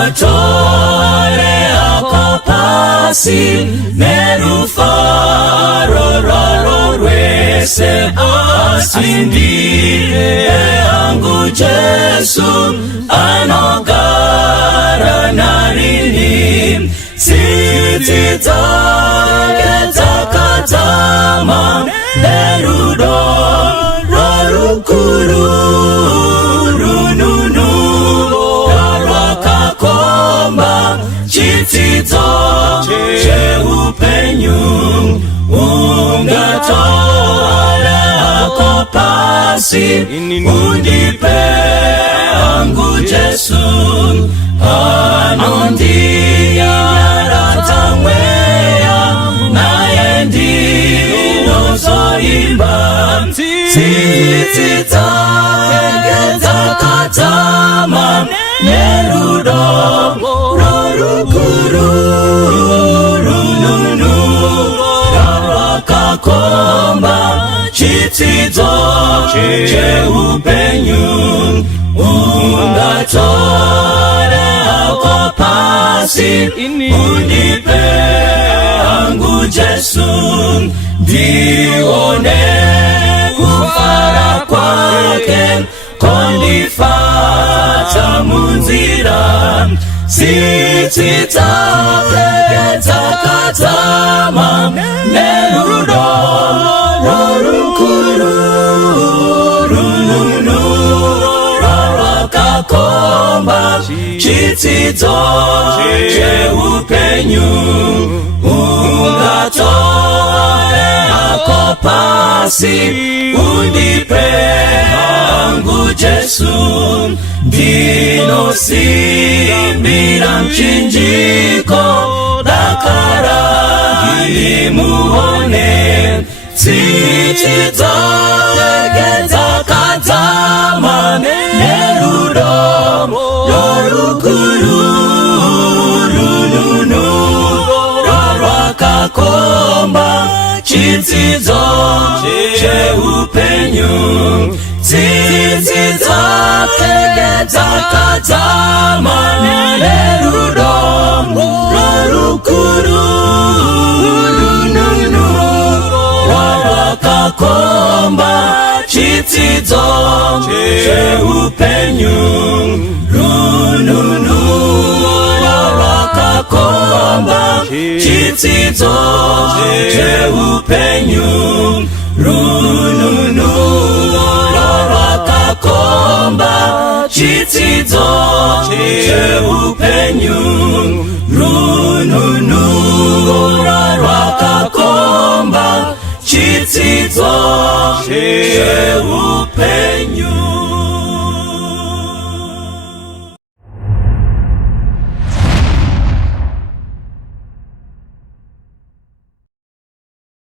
ungatolea kopasi nerufaro rwese asindire yangu Jesu anogara narini sititagezakatama nerudo rorukuru rununu rwakakomba chitito cheupenyu ungatolea kopasi undipe yangu Jesu anondinyaratamweya naye ndinozoimba sititagezakatama nerudo rorukuru rununu rwakakomba chitito cheupenyu ungatolea kopasi undipe yangu Jesu ndione kufara kwake kondifata munzira sititagezakatama nerudo rorukuru rununu rwakakomba chitito cheupenyu ungatolea kopasi undipe yangu Jesu ndinosimbira mchinjiko dakara ndimuone sititagezakatama nerudo rorukuru rununu rwakakomba chitito cheupenyu sititagezakatama nerudo rorukuru rununu rwakakomba chitito cheupenyu rununu rwakakomba chitito cheupenyu rununu rwakakomba chitito cheupenyu rununu rwakakomba chitito cheupenyu